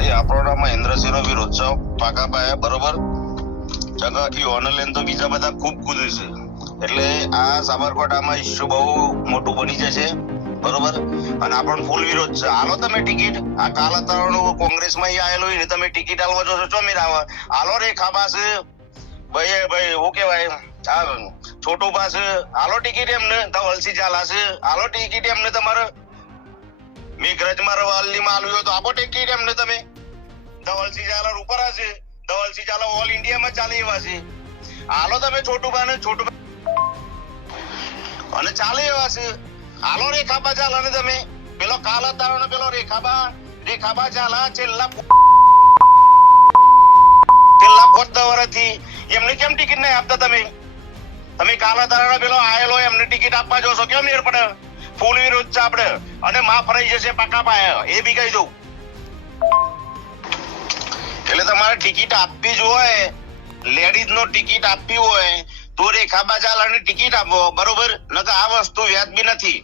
ભાઈ આપણો મહેન્દ્રસિંહનો વિરોધ છે પાકા પાયા બરોબર જગા ઓનલાઈન તો બીજા બધા ખૂબ કૂદે છે એટલે આ સાબરકાંઠામાં ઇસ્યુ બહુ મોટું બની જશે બરોબર અને આપણને ફૂલ વિરોધ છે. હાલો તમે ટિકિટ આ કાલાતરનો કોંગ્રેસમાં આવેલો હોય ને તમે ટિકિટ હાલવા જો છો ચોમીર આવે હાલો રે ખાબા છે ભાઈ શું કહેવાય આ છોટું પાસે હાલો ટિકિટ એમને ધવલસિંહ ઝાલા છે હાલો ટિકિટ એમને તમારે મેઘરજમાં રવાલની આલવી હોય તો આપો ટિકિટ એમને તમે ધવલસિંહ ઝાલા રૂપરા છે ધવલસિંહ ઝાલા ઓલ ઇન્ડિયામાં ચાલે એવા છે હાલો તમે છોટું અને ચાલે એવા છે હાલો રેખાબા ઝાલા ને તમે પેલો કાલાતારો ને પેલો રેખાબા ઝાલા છેલ્લા 14 વર્ષથી એમને કેમ ટિકિટ નહીં આપતા તમે કાલાતારો પેલો આયેલો એમને ટિકિટ આપવા જોશો કેમ મેર પડે ફૂલ વિરોધ છે આપણે અને માફ રહી જશે પાકા પાયા એ બી કહી દઉં એટલે તમારે ટિકિટ આપવી જ હોય લેડીઝ નો ટિકિટ આપવી હોય તો રેખાબા ઝાલાની ટિકિટ આપો બરોબર નકર આ વસ્તુ વ્યાજબી નથી.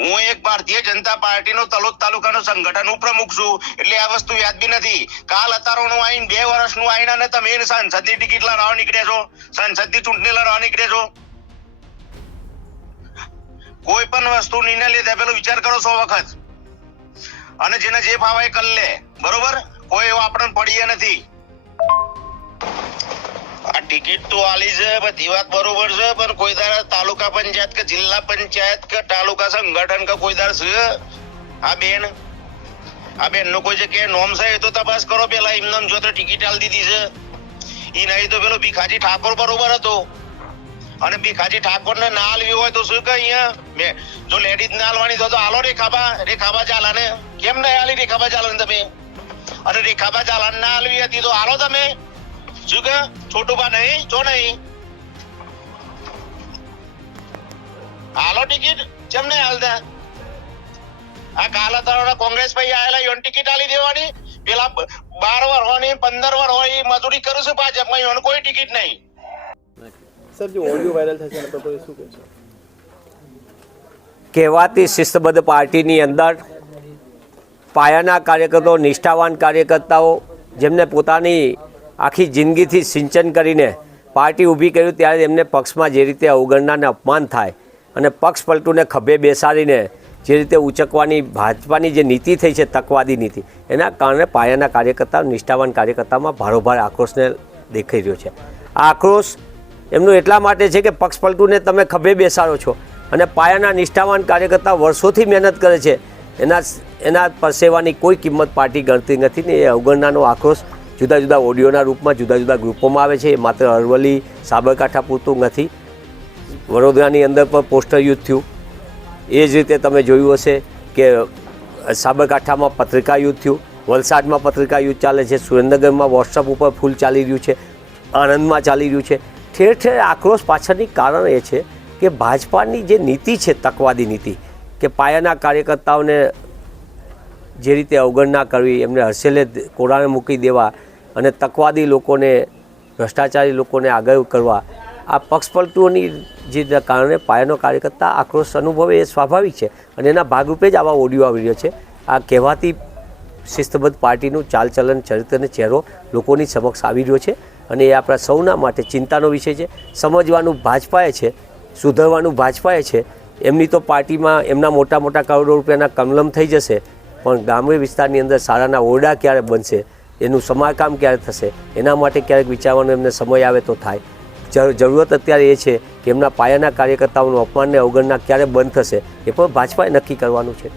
હું એક ભારતીય જનતા પાર્ટીનો તલોદ તાલુકાનો સંગઠન પ્રમુખ છું એટલે આ વસ્તુ વ્યાજબી નથી. કાલ અતારોનું આઈન 2 વર્ષનું આઈન અને તમે સંસદની ટિકિટ લડવા નીકળ્યા છો સંસદની ચૂંટણી લડવા નીકળ્યા છો. કોઈ પણ વસ્તુ નિર્ણય લેતા પેલો વિચાર કરો 100 વખત અને જેને જે ફાવે એ કરી લે બરોબર કોઈ એવો આપણને પડીએ નથી. આ ટિકિટ તો આલી છે બધી વાત બરોબર છે પણ કોઈ દાડા તાલુકા પંચાયત કે જિલ્લા પંચાયત કે તાલુકા સંગઠન કે કોઈ દાડ છે આ બેન નો કોઈ જગ્યાએ નોમ છે એ તો તપાસ કરો પેલા એમને જો તો ટિકિટ આલી દીધી છે એ નહીં તો પેલો ભીખાજી ઠાકોર બરોબર હતો અને ભીખાજી ઠાકોર ને ના આલવી હોય તો શું કે અહીંયા જો લેડીઝ ના આલવાની તો હાલો રેખાબા ઝાલા ને કેમ ના આલી રેખાબા ઝાલા ને તમે અને રેખાબા ઝાલા ના આલવી હતી તો હાલો તમે શું કે છોટુબા નહીં જો નહીં હાલો ટિકિટ કેમ નહીં હાલતા આ કાલાતરનો કોંગ્રેસ ભાઈ આયેલા યોન ટિકિટ આલી દેવાની પેલા 12 વર્ષ હોય 15 વર્ષ હોય મજૂરી કરું છું ભાજપમાં યોન કોઈ ટિકિટ નહીં. સર જો ઓડિયો વાયરલ થશે એના પર શું કહેશો? કહેવાતી શિસ્તબદ્ધ પાર્ટીની અંદર પાયાના કાર્યકર્તાઓ નિષ્ઠાવાન કાર્યકર્તાઓ જેમને પોતાની આખી જિંદગીથી સિંચન કરીને પાર્ટી ઊભી કર્યું ત્યારે એમને પક્ષમાં જે રીતે અવગણનાને અપમાન થાય અને પક્ષ પલટુને ખભે બેસાડીને જે રીતે ઉચકવાની ભાજપાની જે નીતિ થઈ છે તકવાદી નીતિ એના કારણે પાયાના કાર્યકર્તા નિષ્ઠાવાન કાર્યકર્તામાં ભારોભાર આક્રોશને દેખાઈ રહ્યો છે. આ આક્રોશ એમનું એટલા માટે છે કે પક્ષ પલટુને તમે ખભે બેસાડો છો અને પાયાના નિષ્ઠાવાન કાર્યકર્તા વર્ષોથી મહેનત કરે છે એના પરસેવાની કોઈ કિંમત પાર્ટી ગણતી નથી ને એ અવગણનાનો આક્રોશ જુદા જુદા ઓડિયોના રૂપમાં જુદા જુદા ગ્રુપોમાં આવે છે. એ માત્ર અરવલ્લી સાબરકાંઠા પૂરતું નથી, વડોદરાની અંદર પણ પોસ્ટર યુદ્ધ થયું. એ જ રીતે તમે જોયું હશે કે સાબરકાંઠામાં પત્રિકા યુદ્ધ થયું, વલસાડમાં પત્રિકા યુદ્ધ ચાલે છે, સુરેન્દ્રનગરમાં વોટ્સઅપ ઉપર ફૂલ ચાલી રહ્યું છે, આણંદમાં ચાલી રહ્યું છે. ઠેર ઠેર આક્રોશ પાછળની કારણ એ છે કે ભાજપાની જે નીતિ છે તકવાદી નીતિ કે પાયાના કાર્યકર્તાઓને જે રીતે અવગણના કરવી એમને હર્ષેલે કોરાણે મૂકી દેવા અને તકવાદી લોકોને ભ્રષ્ટાચારી લોકોને આગળ કરવા આ પક્ષ પલટુઓની જે કારણે પાયાનો કાર્યકર્તા આક્રોશ અનુભવે એ સ્વાભાવિક છે અને એના ભાગરૂપે જ આવા ઓડિયો આવી રહ્યો છે. આ કહેવાતી શિસ્તબદ્ધ પાર્ટીનું ચાલચલન ચરિત્ર અને ચહેરો લોકોની સમક્ષ આવી રહ્યો છે અને એ આપણા સૌના માટે ચિંતાનો વિષય છે. સમજવાનું ભાજપાએ છે, સુધરવાનું ભાજપાએ છે. એમની તો પાર્ટીમાં એમના મોટા મોટા કરોડો રૂપિયાના કમલમ થઈ જશે પણ ગ્રામ્ય વિસ્તારની અંદર શાળાના ઓરડા ક્યારે બનશે, એનું સમારકામ ક્યારે થશે એના માટે ક્યારેક વિચારવાનો એમને સમય આવે તો થાય. જરૂરત અત્યારે એ છે કે એમના પાયાના કાર્યકર્તાઓનું અપમાનને અવગણના ક્યારે બંધ થશે એ પણ ભાજપાએ નક્કી કરવાનું છે.